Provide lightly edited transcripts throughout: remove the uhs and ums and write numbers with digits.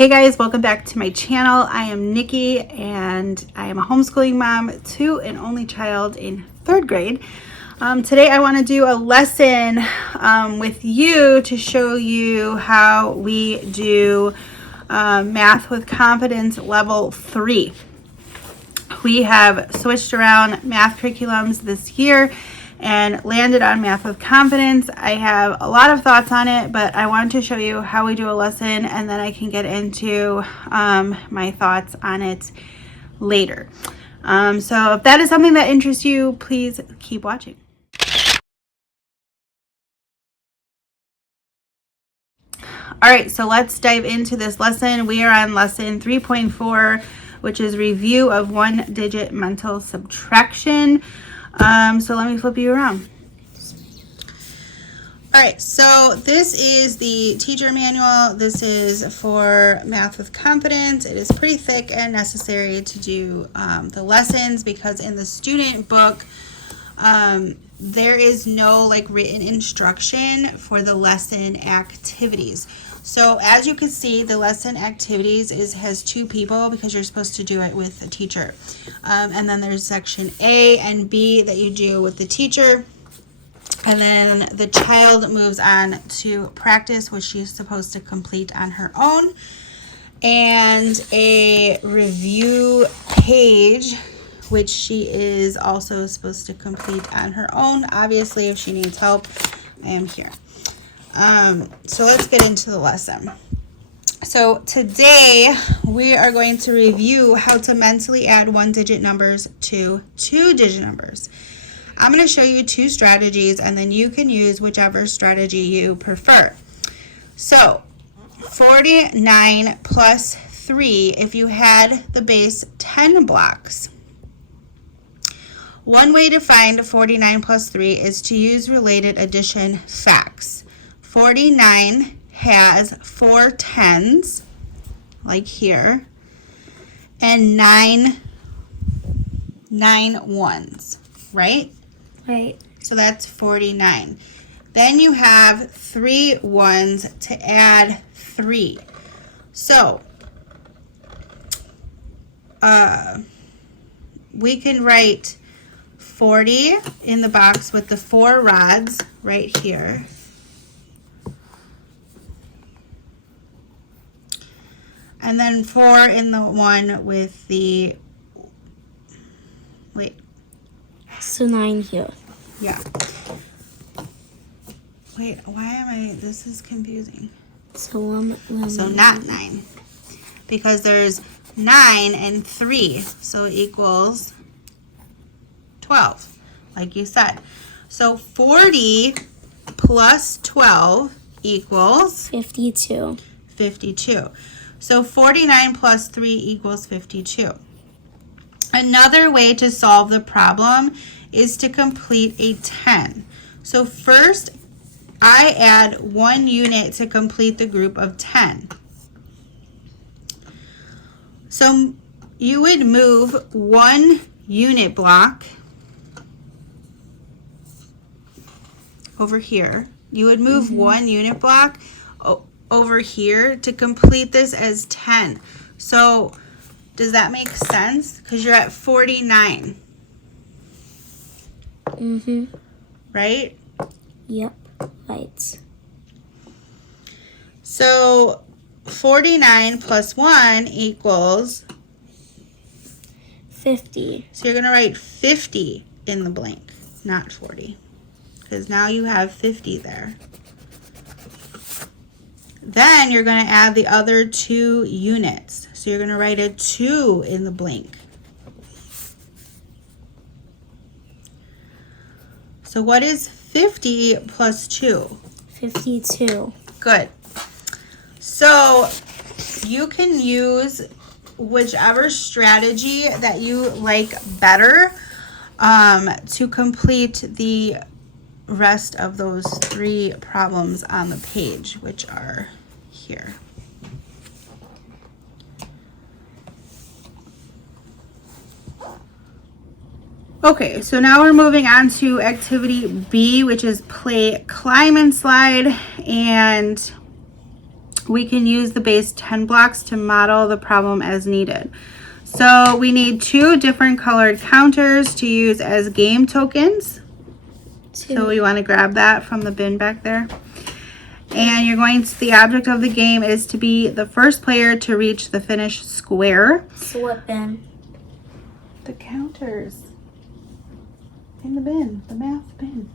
Hey guys, welcome back to my channel. I am Nikki and I am a homeschooling mom to an only child in 3rd grade. Today I want to do a lesson with you to show you how we do Math with Confidence Level 3. We have switched around math curriculums this year and landed on Math with Confidence. I have a lot of thoughts on it, but I wanted to show you how we do a lesson and then I can get into my thoughts on it later. So if that is something that interests you, please keep watching. All right, so let's dive into this lesson. We are on lesson 3.4, which is review of one-digit mental subtraction. So let me flip you around. All right, so this is the teacher manual. This is for Math with Confidence. It is pretty thick and necessary to do the lessons because in the student book, there is no written instruction for the lesson activities. So as you can see, the lesson activities has 2 people because you're supposed to do it with a teacher. And then there's section A and B that you do with the teacher. And then the child moves on to practice, which she's supposed to complete on her own. And a review page, which she is also supposed to complete on her own. Obviously, if she needs help, I am here. So let's get into the lesson. So today we are going to review how to mentally add 1-digit numbers to 2-digit numbers. I'm going to show you 2 strategies and then you can use whichever strategy you prefer. So 49 plus 3 if you had the base 10 blocks. One way to find 49 plus 3 is to use related addition facts. 49 has 4 tens, like here, and 9 ones, right? Right. So that's 49. Then you have 3 ones to add 3. So, we can write 40 in the box with the 4 rods right here. And then 4 in the one with the, wait. So 9 here. Yeah. Wait, why am I, this is confusing. So So not 9. Because there's 9 and 3. So it equals 12, like you said. So 40 plus 12 equals 52. 52. So 49 plus 3 equals 52. Another way to solve the problem is to complete a 10. So first, I add 1 unit to complete the group of 10. So you would move 1 unit block over here. You would move 1 unit block over here to complete this as 10. So does that make sense? Because you're at 49. Mm-hmm. Right? Yep. Right. So 49 plus 1 equals 50. So you're going to write 50 in the blank, not 40. Because now you have 50 there. Then you're going to add the other 2 units. So you're going to write a 2 in the blank. So what is 50 plus 2? 52. Good. So you can use whichever strategy that you like better to complete the rest of those 3 problems on the page, which are here. Okay, so now we're moving on to activity B, which is play, climb, and slide. And we can use the base 10 blocks to model the problem as needed. So we need 2 different colored counters to use as game tokens. So we want to grab that from the bin back there. And the object of the game is to be the first player to reach the finished square. So what bin? The counters in the bin, the math bin.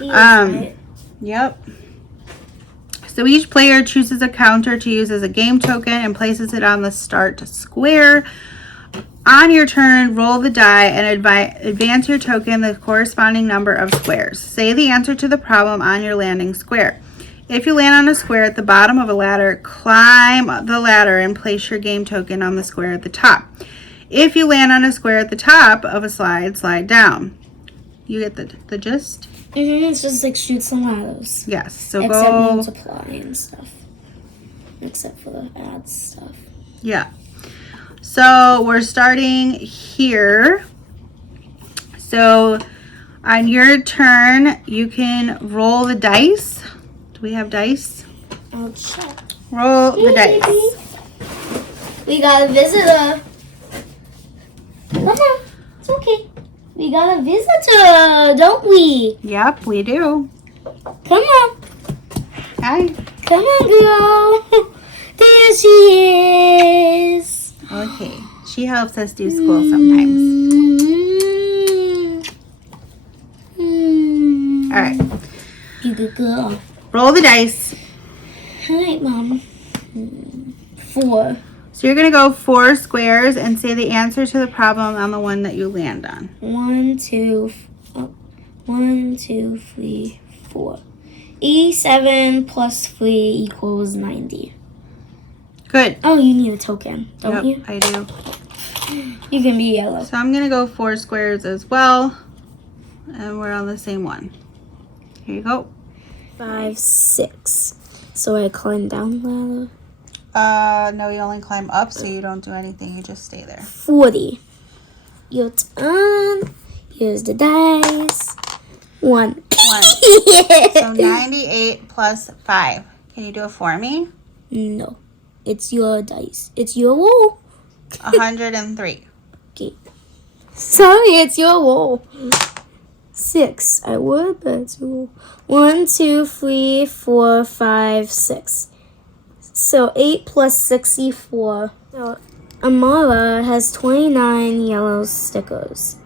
Right? Yep. So each player chooses a counter to use as a game token and places it on the start square. On your turn, roll the die and advance your token the corresponding number of squares. Say the answer to the problem on your landing square. If you land on a square at the bottom of a ladder, climb the ladder and place your game token on the square at the top. If you land on a square at the top of a slide down. You get the gist? It's just like Chutes and Ladders. Yes. So Except go. multiply and stuff. Except for the add stuff. Yeah. So we're starting here. So on your turn, you can roll the dice. Do we have dice? I'll check. Roll the dice. We got a visitor. Come on. It's okay. We got a visitor, don't we? Yep, we do. Come on. Hi. Come on, girl. There she is. Okay. She helps us do school sometimes. All right. You good girl. Roll the dice. All right, Mom. 4. So you're going to go 4 squares and say the answer to the problem on the one that you land on. 1, 2, 3, 4. 87 plus 3 equals 90. Good. Oh, you need a token, don't you? I do. You can be yellow. So I'm going to go 4 squares as well. And we're on the same one. Here you go. 5, 6. So I climb down the ladder. No, you only climb up, so you don't do anything. You just stay there. 40. Your turn. Here's the dice. 1. 1. So 98 plus 5. Can you do it for me? No. It's your dice. It's your roll. 103. Okay. Sorry, it's your roll. 6. I would, but it's your roll. 1, 2, 3, 4, 5, 6. So 8 plus 64. So Amara has 29 yellow stickers.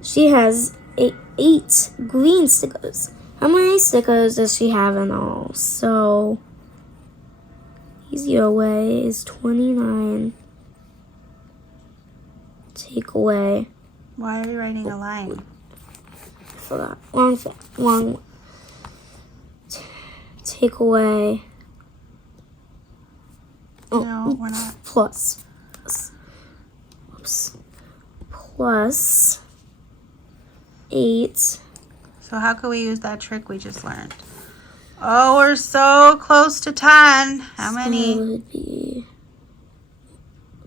She has 8 green stickers. How many stickers does she have in all? So easier way is 29. Take away. Why are you writing a line? I forgot. Wrong. Take away. Oh, No, we're not. Plus. Oops. Plus 8. So how can we use that trick we just learned? Oh, we're so close to 10. How So many? it would be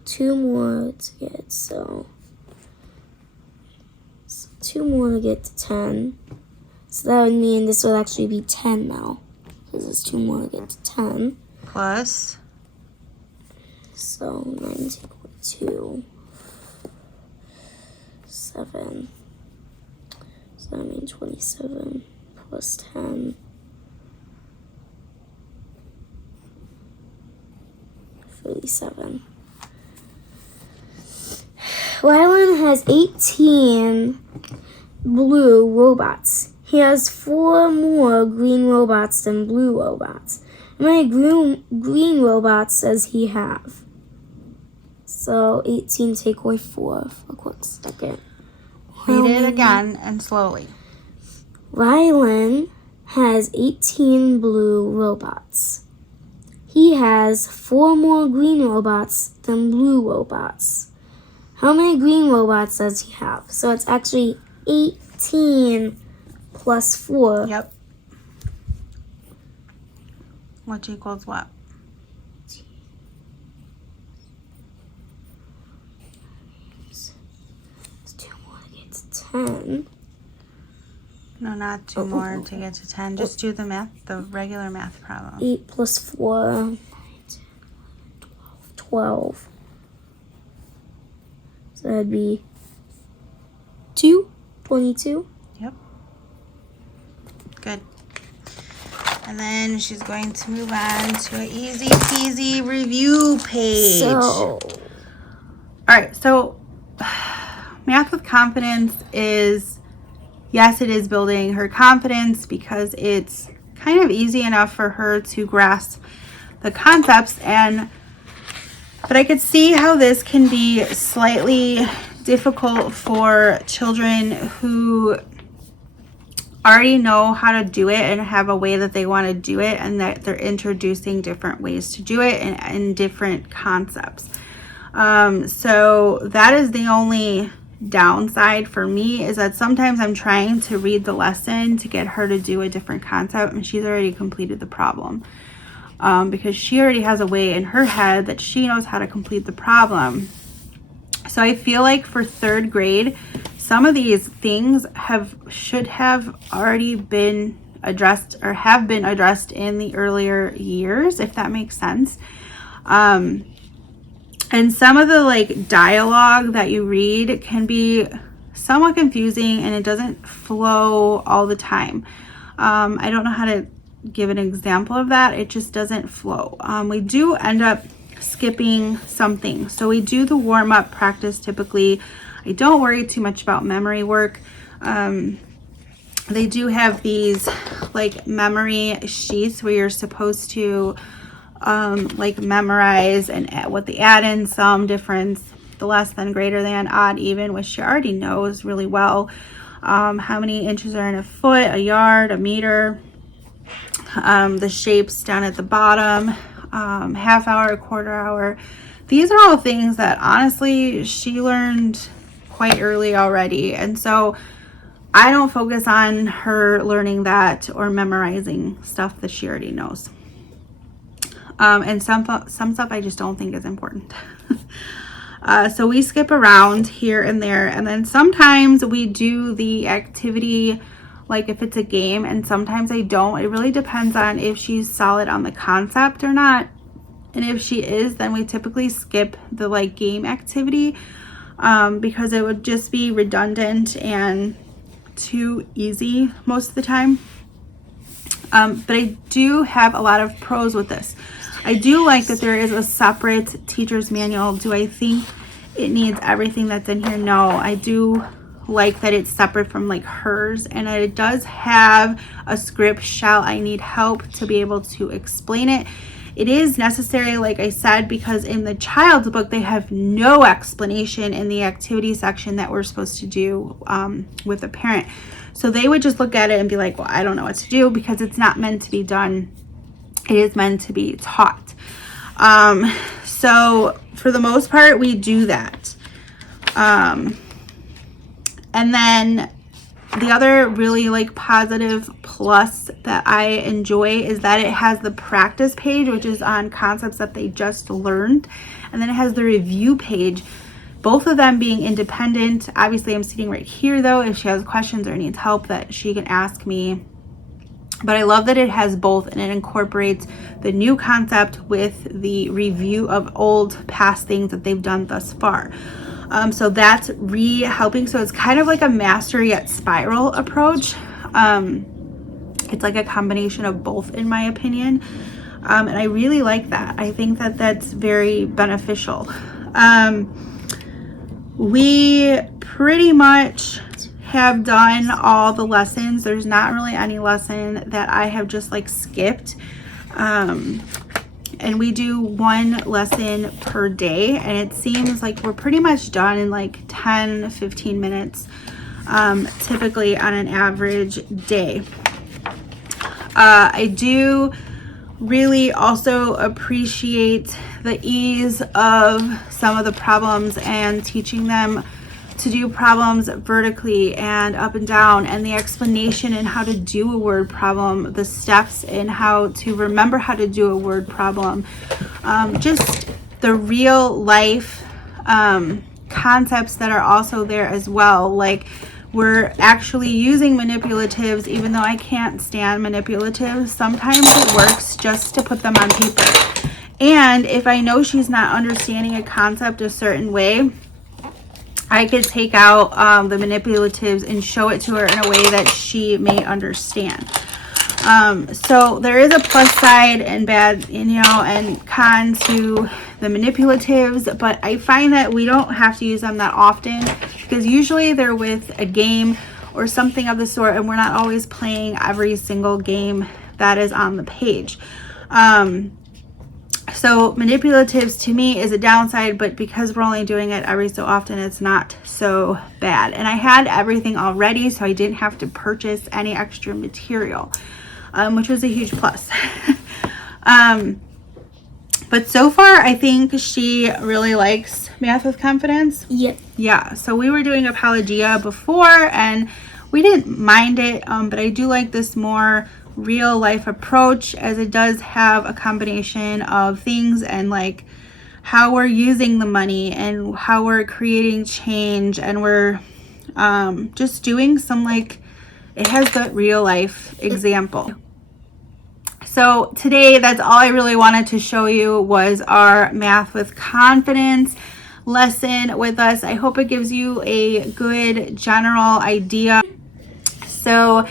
2 more to get, so 2 more to get to 10. So that would mean this would actually be 10 now. Because it's 2 more to get to 10. Plus. So 9 take away 2. 7. So that means 27 plus 10. 37. Rylan has 18 blue robots. He has 4 more green robots than blue robots. How many green robots does he have? So 18 take away 4 for a quick second. Read it again and slowly. Rylan has 18 blue robots. He has 4 more green robots than blue robots. How many green robots does he have? So it's actually 18 plus 4. Yep. Which equals what? It's 2 more to get to 10. No, not two more to get to 10. Just do the math, the regular math problem. 8 plus 4, 12. So that'd be 22. Yep. Good. And then she's going to move on to an easy peasy review page. So, all right, so Math with Confidence is, yes, it is building her confidence because it's kind of easy enough for her to grasp the concepts, but I could see how this can be slightly difficult for children who already know how to do it and have a way that they want to do it, and that they're introducing different ways to do it and different concepts. So that is the only downside for me, is that sometimes I'm trying to read the lesson to get her to do a different concept and she's already completed the problem, because she already has a way in her head that she knows how to complete the problem. So I feel like for 3rd grade, some of these things should have already been addressed or have been addressed in the earlier years, if that makes sense. And some of the like dialogue that you read can be somewhat confusing and it doesn't flow all the time. I don't know how to give an example of that. It just doesn't flow. We do end up skipping something. So we do the warm-up practice typically. I don't worry too much about memory work. They do have these like memory sheets where you're supposed to like memorize and what the add in, sum, difference, the less than, greater than, odd, even, which she already knows really well. How many inches are in a foot, a yard, a meter, the shapes down at the bottom, half hour, quarter hour. These are all things that honestly she learned quite early already, and so I don't focus on her learning that or memorizing stuff that she already knows. And some stuff I just don't think is important. So we skip around here and there, and then sometimes we do the activity like if it's a game, and sometimes I don't. It really depends on if she's solid on the concept or not. And if she is, then we typically skip the like game activity, because it would just be redundant and too easy most of the time. But I do have a lot of pros with this. I do like that there is a separate teacher's manual. Do I think it needs everything that's in here? No. I do like that it's separate from like hers, and it does have a script, shall I need help, to be able to explain it. It is necessary, like I said, because in the child's book they have no explanation in the activity section that we're supposed to do with a parent. So they would just look at it and be like, well, I don't know what to do, because it's not meant to be done. It is meant to be taught. So for the most part, we do that. And then the other really like positive plus that I enjoy is that it has the practice page, which is on concepts that they just learned. And then it has the review page, both of them being independent. Obviously, I'm sitting right here though, if she has questions or needs help, that she can ask me. But I love that it has both, and it incorporates the new concept with the review of old past things that they've done thus far. So that's helping. So it's kind of like a master yet spiral approach. It's like a combination of both, in my opinion. And I really like that. I think that that's very beneficial. We pretty much have done all the lessons. There's not really any lesson that I have just like skipped. And we do one lesson per day, and it seems like we're pretty much done in like 10-15 minutes, typically on an average day. I do really also appreciate the ease of some of the problems and teaching them to do problems vertically and up and down, and the explanation in how to do a word problem, the steps in how to remember how to do a word problem, just the real life concepts that are also there as well. Like we're actually using manipulatives, even though I can't stand manipulatives. Sometimes it works just to put them on paper. And if I know she's not understanding a concept a certain way, I could take out the manipulatives and show it to her in a way that she may understand. So there is a plus side and bad, and con to the manipulatives, but I find that we don't have to use them that often because usually they're with a game or something of the sort, and we're not always playing every single game that is on the page. So manipulatives to me is a downside, but because we're only doing it every so often, it's not so bad. And I had everything already, so I didn't have to purchase any extra material, which was a huge plus. But so far, I think she really likes Math with Confidence. Yep. Yeah, so we were doing Apologia before, and we didn't mind it, but I do like this more real life approach, as it does have a combination of things and like how we're using the money and how we're creating change, and we're just doing some, like, it has the real life example. So today, that's all I really wanted to show you was our Math with Confidence lesson with us. I hope it gives you a good general idea. So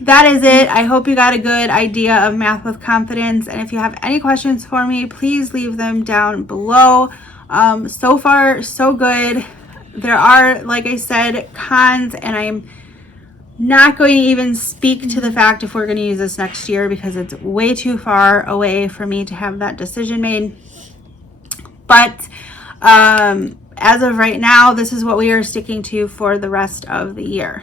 that is it. I hope you got a good idea of Math with Confidence. And if you have any questions for me, please leave them down below. So far, so good. There are, like I said, cons, and I'm not going to even speak to the fact if we're going to use this next year because it's way too far away for me to have that decision made. But as of right now, this is what we are sticking to for the rest of the year.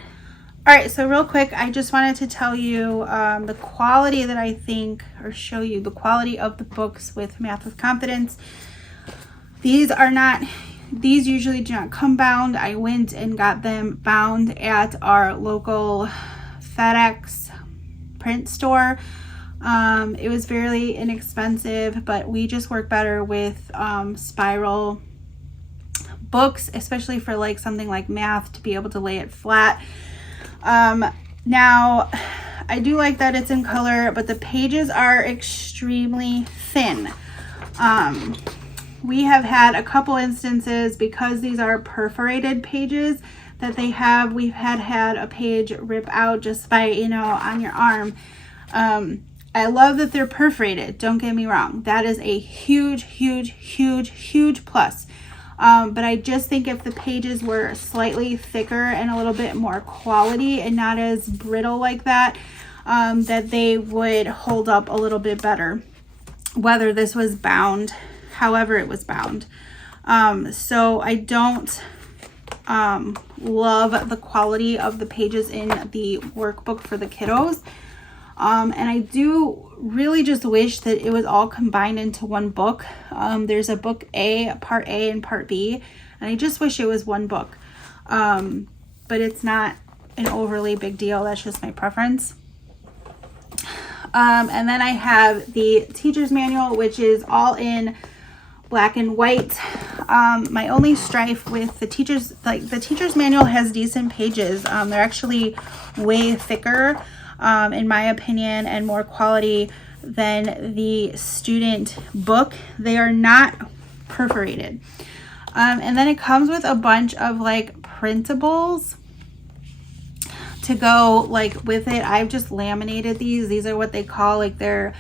All right, so real quick, I just wanted to tell you the quality that I think, or show you the quality of the books with Math with Confidence. These usually do not come bound. I went and got them bound at our local FedEx print store. It was very inexpensive, but we just work better with spiral books, especially for like something like math, to be able to lay it flat. Now, I do like that it's in color, but the pages are extremely thin. We have had a couple instances, because these are perforated pages that we've had a page rip out just by, on your arm. I love that they're perforated. Don't get me wrong. That is a huge, huge, huge, huge plus. But I just think if the pages were slightly thicker and a little bit more quality and not as brittle like that, that they would hold up a little bit better, whether this was bound, however it was bound. So I don't love the quality of the pages in the workbook for the kiddos. And I do really just wish that it was all combined into one book. There's a book part A and part B, and I just wish it was one book. But it's not an overly big deal. That's just my preference. And then I have the teacher's manual, which is all in black and white. My only strife with the teacher's manual has decent pages. They're actually way thicker, in my opinion, and more quality than the student book. They are not perforated. And then it comes with a bunch of like printables to go like with it. I've just laminated these. These are what they call like their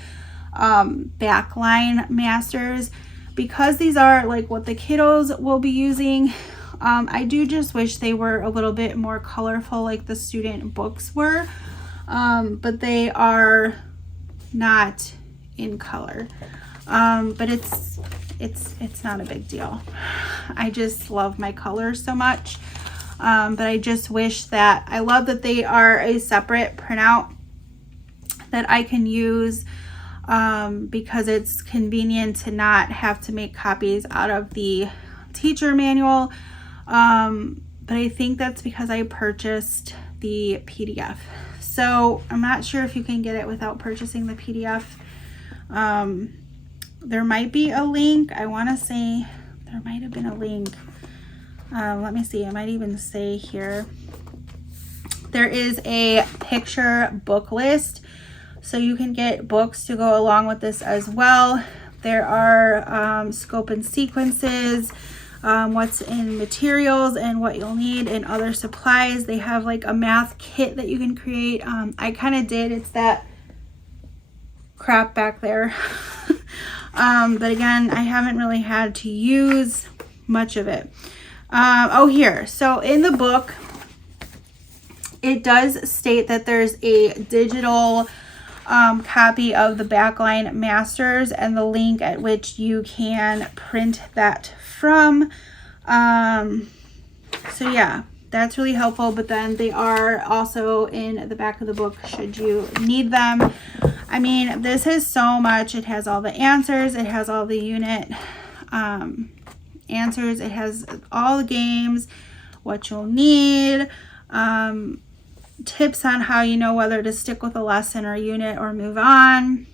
backline masters, because these are like what the kiddos will be using. I do just wish they were a little bit more colorful like the student books were, but they are not in color. But it's not a big deal. I just love my colors so much. But I just wish that, I love that they are a separate printout that I can use, because it's convenient to not have to make copies out of the teacher manual. But I think that's because I purchased the PDF. So I'm not sure if you can get it without purchasing the PDF. There might be a link. I want to say there might have been a link. Let me see. I might even say here. There is a picture book list, so you can get books to go along with this as well. There are scope and sequences, what's in materials and what you'll need and other supplies. They have like a math kit that you can create. I kind of did. It's that crap back there. But again, I haven't really had to use much of it. Oh, here. So in the book, it does state that there's a digital copy of the Backline Masters and the link at which you can print that from. So yeah, that's really helpful. But then they are also in the back of the book should you need them. I mean, this is so much. It has all the answers. It has all the unit answers. It has all the games, what you'll need, tips on how you know whether to stick with a lesson or unit or move on,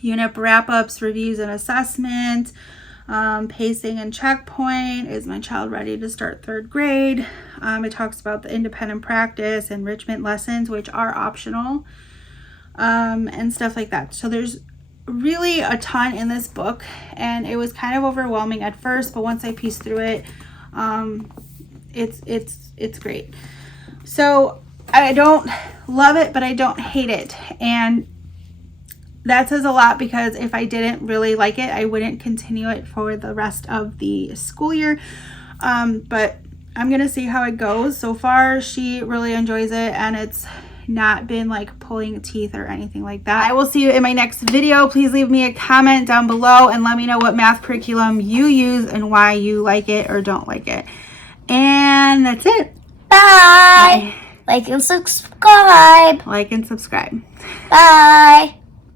unit wrap-ups, reviews and assessment, pacing and checkpoint. Is my child ready to start third grade? It talks about the independent practice, enrichment lessons, which are optional, and stuff like that. So there's really a ton in this book, and it was kind of overwhelming at first, but once I pieced through it, it's great. So I don't love it, but I don't hate it, and that says a lot, because if I didn't really like it, I wouldn't continue it for the rest of the school year. But I'm gonna see how it goes. So far she really enjoys it, and it's not been like pulling teeth or anything like that. I will see you in my next video. Please leave me a comment down below and let me know what math curriculum you use and why you like it or don't like it. And that's it. Bye. Like and subscribe. Like and subscribe. Bye.